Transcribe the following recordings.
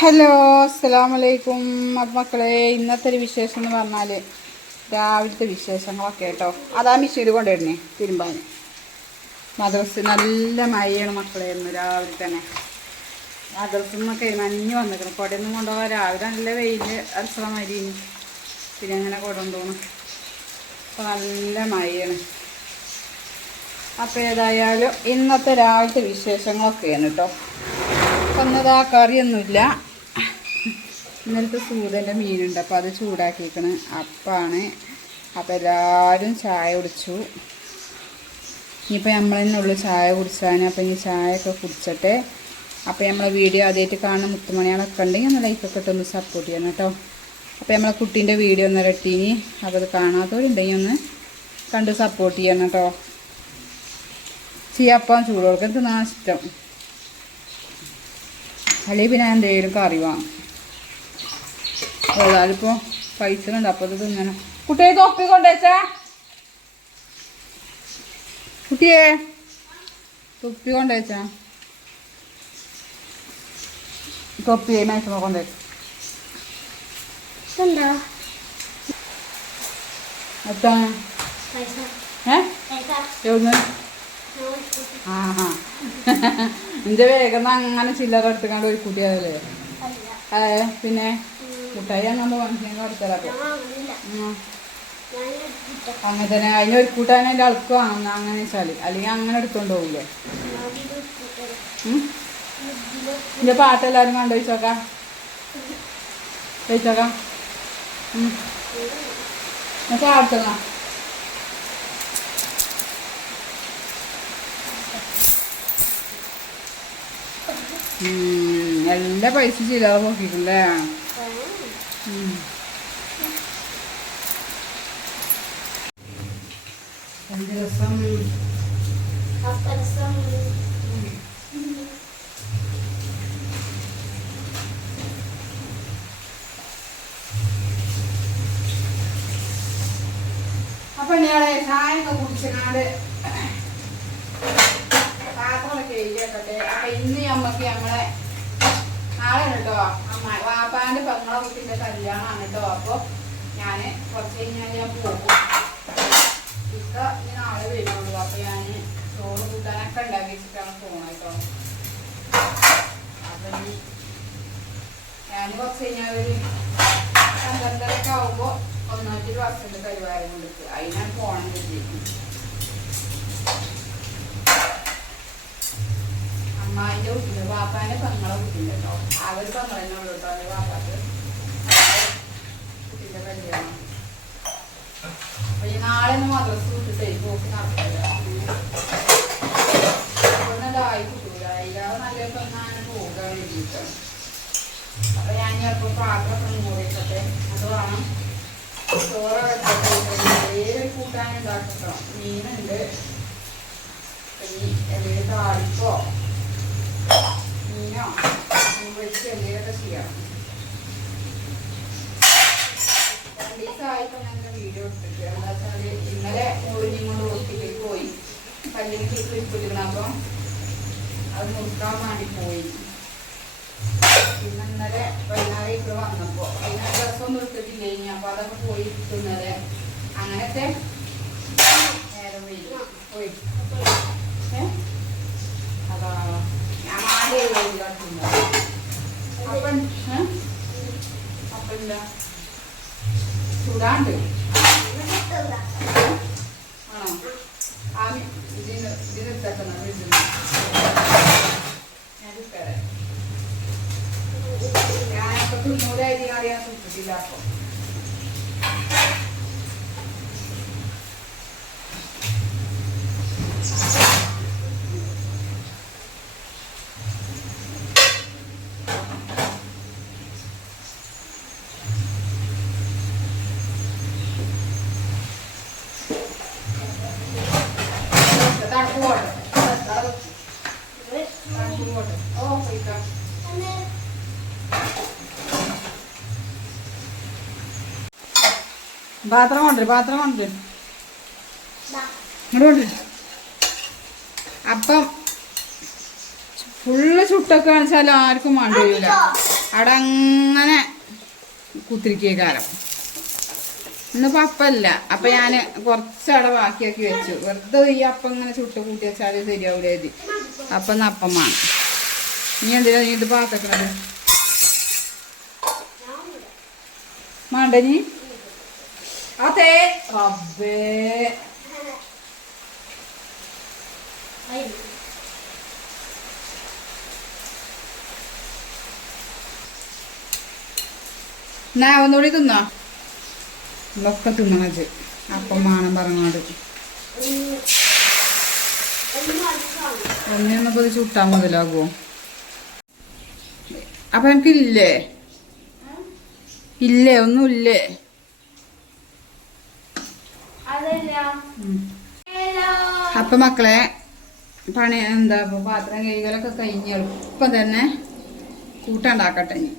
Hello അസ്സാം വലൈക്കും മക്കളെ ഇന്നത്തെ ഒരു വിശേഷം എന്ന് പറഞ്ഞാൽ രാവിലത്തെ വിശേഷങ്ങളൊക്കെ കേട്ടോ. അതാ മിഷീൽ കൊണ്ടുവരുന്നത് തിരുമ്പാൻ മദ്രസ് നല്ല മഴയാണ് മക്കളെ ഇന്ന് രാവിലെ തന്നെ. മദ്രസിൽ നിന്നൊക്കെ മഞ്ഞ് വന്നിരിക്കണം കുടയൊന്നും കൊണ്ടുപോകാൻ രാവിലെ നല്ല വെയിൽ അത്ര മരി പിന്നെ അങ്ങനെ കൊണ്ടുപോകണം അപ്പോൾ നല്ല മഴയാണ്. അപ്പോൾ ഏതായാലും ഇന്നത്തെ രാവിലത്തെ വിശേഷങ്ങളൊക്കെയാണ് കേട്ടോ. ഒന്നതാ കറിയൊന്നുമില്ല. ഇന്നലത്തെ സൂതന്റെ മീനുണ്ട്. അപ്പോൾ അത് ചൂടാക്കിയിരിക്കണ് അപ്പാണ്. അപ്പോൾ എല്ലാവരും ചായ കുടിച്ചു. ഇനിയിപ്പോൾ നമ്മൾ തന്നെ ഉള്ളു ചായ കുടിച്ചാൽ അപ്പോൾ ഇനി ചായ ഒക്കെ കുടിച്ചിട്ട് അപ്പോൾ നമ്മളെ വീഡിയോ ആദ്യമായിട്ട് കാണുന്ന മുത്തുമണികളൊക്കെ ഉണ്ടെങ്കിൽ ഒന്ന് ലൈക്കൊക്കെ ഇട്ടൊന്ന് സപ്പോർട്ട് ചെയ്യണം കേട്ടോ. അപ്പോൾ നമ്മളെ കുട്ടീന്റെ വീഡിയോ ഒന്ന് ഇരട്ടീനി അപ്പോൾ അത് കാണാത്തവരുണ്ടെങ്കിൽ ഒന്ന് കണ്ട് സപ്പോർട്ട് ചെയ്യണം കേട്ടോ. ചെയ്യാപ്പം ചൂട് തിന്നാൻ ഇഷ്ടം? അല്ലെങ്കിൽ പിന്നെ എന്തെങ്കിലും കറി വാങ്ങും ഏതായാലിപ്പോൾ പൈസ ഉണ്ട് അപ്പോൾ ഇത് തിന്നണം. കുട്ടിയെ തൊപ്പി കൊണ്ടുവച്ചാ കുട്ടിയെ തൊപ്പി കൊണ്ടുവച്ചാ തൊപ്പിയെ മേശമ കൊണ്ടുവച്ചു എന്താ ഏ? എവിടുന്ന്? ആ എന്റെ വേഗം അങ്ങനെ ചില്ലറ എടുത്തുകൊണ്ട് ഒരു കുട്ടിയാവല്ലേ ഏ പിന്നെ? മുട്ടായി വാങ്ങുന്നില്ല ഉം. ഞാൻ എടുത്തിട്ട അങ്ങനെ തന്നെ അതിന് ഒരു കൂട്ടാൻ അതിന്റെ അളക്ക് വാങ്ങുന്ന അങ്ങനെ വെച്ചാൽ അല്ലെങ്കിൽ അങ്ങനെ എടുത്തോണ്ട് പോകില്ലേ എന്റെ പാട്ട് എല്ലാവരും കണ്ടു വെച്ചോക്കാം വെച്ചോക്കാം എന്നിട്ട് അടുത്തതാ എല്ലാ പൈസ ചില്ലറ നോക്കിയിട്ടില്ലേ എന്ത് രസം അപ്പരസം അപ്പൊ ഞാളെ ചായ ഒക്കെ കുടിച്ചങ്ങാണ്ട് പാത്രമൊക്കെ എഴുതിയേക്കട്ടെ അപ്പൊ ഇന്ന് നമ്മക്ക് നമ്മളെ നാളെ കേട്ടോ അമ്മ വാപ്പാന്റെ പെങ്ങളെ കുട്ടിന്റെ കല്യാണമാണ് കേട്ടോ അപ്പൊ ഞാൻ കുറച്ച് കഴിഞ്ഞാൽ ഞാൻ പോകും ഇക്ക ഇനി നാളെ വരുന്നുള്ളൂ. അപ്പൊ ഞാൻ ചോറ് കൂട്ടാനൊക്കെ ഉണ്ടാക്കി വെച്ചിട്ടാണ് പോണത് കേട്ടോ അപ്പൊ ഞാൻ കുറച്ച് കഴിഞ്ഞാൽ ഒരു പന്ത്രണ്ടരൊക്കെ ആവുമ്പോ ഒന്നാമത്തെ വർഷത്തെ പരിപാടി കൊടുക്കുക അതിനാണ് പോണെന്ന് കരുതിയിരിക്കുന്നത് വാപ്പാന്റെ പെങ്ങളെ കുട്ടിന്റെ കേട്ടോ ആ ഒരു പെങ്ങളെന്നെ ഉള്ളു കേട്ടോ അവന്റെ വാപ്പാക്ക്? കുട്ടിന്റെ കല്യാണം. ഈ നാളെ ഒന്ന് മദ്രസ് വിട്ടിട്ടേ പോക്ക് നടക്കില്ല പാത്രമൊക്കെ വെക്കട്ടെ. മീനുണ്ട്. താളിപ്പോ മീനോ പൊരിച്ച് എന്തെങ്കിലുമൊക്കെ ചെയ്യണം രണ്ട് ദിവസമായിപ്പോൾ ഞാൻ എന്റെ വീഡിയോ എടുത്തിട്ട് എന്താ വെച്ചാൽ ഇന്നലെ മുറിഞ്ഞും കൊണ്ട് ഹോസ്പിറ്റലിൽ പോയി കല്ലിന് ക്ലിപ്പിട്ടിരിക്കണം അപ്പം അത് മുറുക്കാൻ വേണ്ടി പോയി പിന്നെ ഇന്നലെ വൈകുന്നേരം ഇവിടെ വന്നപ്പോൾ അതിന് ഡ്രസ്സൊന്നും എടുത്തിട്ടില്ല ഇനി അപ്പോൾ അതൊക്കെ പോയി ഇട്ടുന്നത് അങ്ങനത്തെ നേരം വൈകി പോയി ഏ? അതാ ഞാൻ ആദ്യം എഴുതിയിട്ടുണ്ട് അപ്പം ഏ? അപ്പം എന്താ ചൂടാണ്ട് ആണോ ആ മി- ഇതിന് ഇതിന് എടുത്തേക്കുന്ന ഫ്രിഡ്ജിൽ ഞാൻ എടുക്കട്ടെ ഞാനിപ്പോ തൊണ്ണൂറായിട്ട് അറിയാൻ സൂക്ഷിച്ചില്ല അപ്പൊ ഓ പോയിക്കാം. പാത്രം കൊണ്ടുവരും പാത്രം ഇങ്ങോട്ട് അപ്പം ഫുള്ള് ചുട്ടൊക്കെ കാണിച്ചാൽ ആർക്കും വേണ്ടില്ല അടങ്ങനെ അവിടെ അങ്ങനെ കുത്തിരിക്കിയ കാലം ഇന്നിപ്പോ അപ്പല്ല. അപ്പൊ ഞാൻ കുറച്ചവിടെ ബാക്കിയാക്കി വെച്ചു. വെറുതെ ഈ അപ്പം ഇങ്ങനെ ചുട്ട് കൂട്ടി വെച്ചാൽ ശരിയാവില്ല എഴുതി അപ്പൊ ഇന്ന് അപ്പം വേണം നീ എന്തിനാ നീ ഇത് പാത്തക്കണത് മാണ്ടനി അതെ. റബ്ബേ. അതിന് എന്നാ ഒന്നുകൂടി തിന്നോ? ഇതൊക്കെ തിന്നണത്. അപ്പം വേണം പറഞ്ഞോട് അടുത്താണ് ഒന്നിനൊന്നും ഇത് ചുട്ടാ മുതലാകുമോ അപ്പൊ എനിക്കില്ലേ ഇല്ലേ? ഒന്നുമില്ലേ അപ്പൊ മക്കളെ പണി എന്താ? ഇപ്പൊ പാത്രം കഴുകലൊക്കെ കഴിഞ്ഞ് എളുപ്പം തന്നെ കൂട്ടുണ്ടാക്കട്ടെ ഇനി.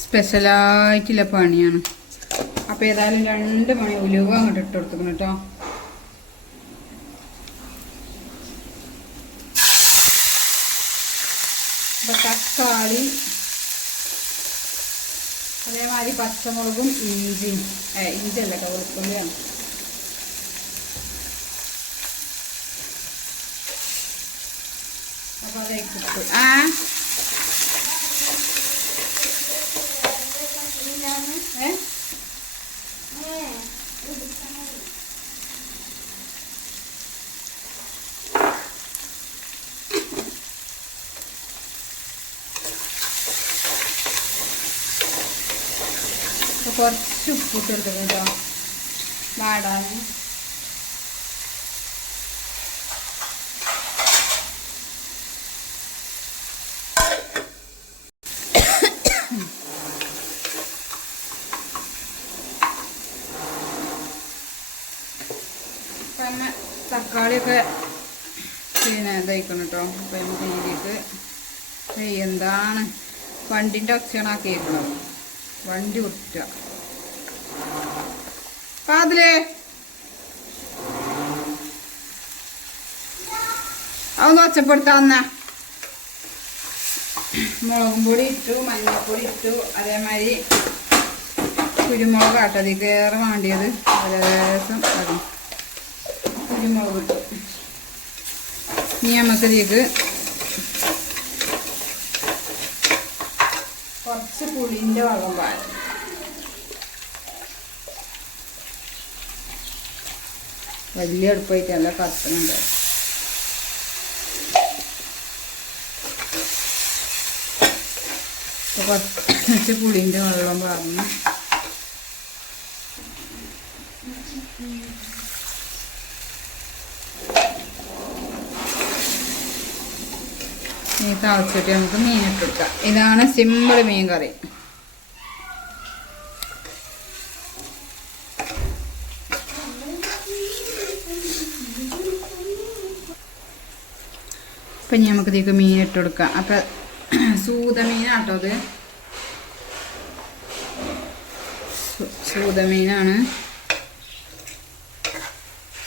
സ്പെഷ്യലായിട്ടുള്ള പണിയാണ്. അപ്പൊ ഏതായാലും രണ്ട് മണി ഉലുവ അങ്ങോട്ട് ഇട്ട് കൊടുക്കണം കേട്ടോ. അപ്പൊ തക്കാളി അതേമാതിരി പച്ചമുളകും ഇഞ്ചിയും ഏ ഇഞ്ചല്ല വെളുത്തുള്ളിയാണ് അപ്പൊ അതേക്ക് ഇട്ടു. ആ ഏ അപ്പൊ കുറച്ച് ഉപ്പ് എടുക്കണം കേട്ടോ തക്കാളിയൊക്കെ പിന്നെ ഇതായിക്കണം കേട്ടോ അപ്പം ഏയ് എന്താണ് വണ്ടിന്റെ ഒച്ചയാണ് ആ കേൾക്കുന്നത് വണ്ടി കുറ്റ കാതിലേ അതൊന്ന് ഒച്ചപ്പെടുത്താന്ന മുളകും പൊടി ഇട്ടു മഞ്ഞൾപ്പൊടി ഇട്ടു അതേമാതിരി കുരുമുളക് ആട്ടോ. കയറി വേണ്ടിയത്. അതും കുരുമുളക് ഇട്ടു. ഇനി നമുക്ക് കുറച്ച് പുളിന്റെ വെള്ളം പാലും വലിയ അടുപ്പായിട്ടല്ല കത്തുന്നുണ്ട് അപ്പൊ കുറച്ച് പുളിന്റെ വെള്ളം പറഞ്ഞു ഈ തിളച്ചിട്ട് നമുക്ക് മീനിട്ട് കൊടുക്കാം. ഇതാണ് സിമ്പിൾ മീൻ കറി. അപ്പം ഇനി നമുക്ക് ഇതിലേക്ക് മീൻ ഇട്ട് കൊടുക്കാം. അപ്പം സൂത മീനാട്ടോ അത് സൂതമീനാണ്.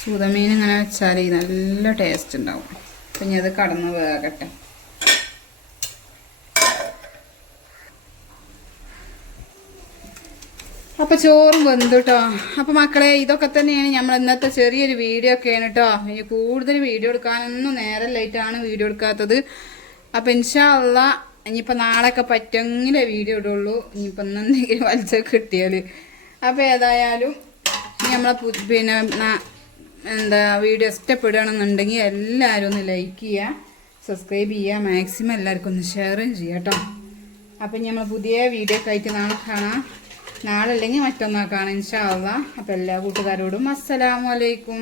സൂതമീൻ ഇങ്ങനെ വെച്ചാൽ നല്ല ടേസ്റ്റ് ഉണ്ടാവും. അപ്പം ഇനി അത് കടന്ന് വേകട്ടെ. അപ്പൊ ചോറും വെന്തു കേട്ടോ അപ്പൊ മക്കളെ ഇതൊക്കെ തന്നെയാണ് നമ്മൾ ഇന്നത്തെ ചെറിയൊരു വീഡിയോ ഒക്കെയാണ് കേട്ടോ ഇനി കൂടുതൽ വീഡിയോ എടുക്കാനൊന്നും നേരം ലൈറ്റാണ് വീഡിയോ എടുക്കാത്തത്. അപ്പൊ ഇൻഷാല്ല ഇനിയിപ്പോ നാളെയൊക്കെ പറ്റെങ്കിലേ വീഡിയോ ഇടുള്ളൂ. ഇനിയിപ്പോ എന്തെങ്കിലും വലിച്ചൊക്കെ കിട്ടിയാൽ. അപ്പൊ ഏതായാലും നമ്മളെ പിന്നെ എന്താ വീഡിയോ ഇഷ്ടപ്പെടുകയാണെന്നുണ്ടെങ്കിൽ എല്ലാവരും ഒന്ന് ലൈക്ക് ചെയ്യുക സബ്സ്ക്രൈബ് ചെയ്യുക മാക്സിമം എല്ലാവർക്കും ഒന്ന് ഷെയറും ചെയ്യാം കേട്ടോ അപ്പം നമ്മൾ പുതിയ വീഡിയോ ഒക്കെ ആയിട്ട് നാളെ കാണാം. നാളെ അല്ലെങ്കിൽ മറ്റൊന്നാക്കാണ് കാണാം ഇൻഷാ അള്ളാ. അപ്പോൾ എല്ലാ കൂട്ടുകാരോടും അസ്സലാമലൈക്കും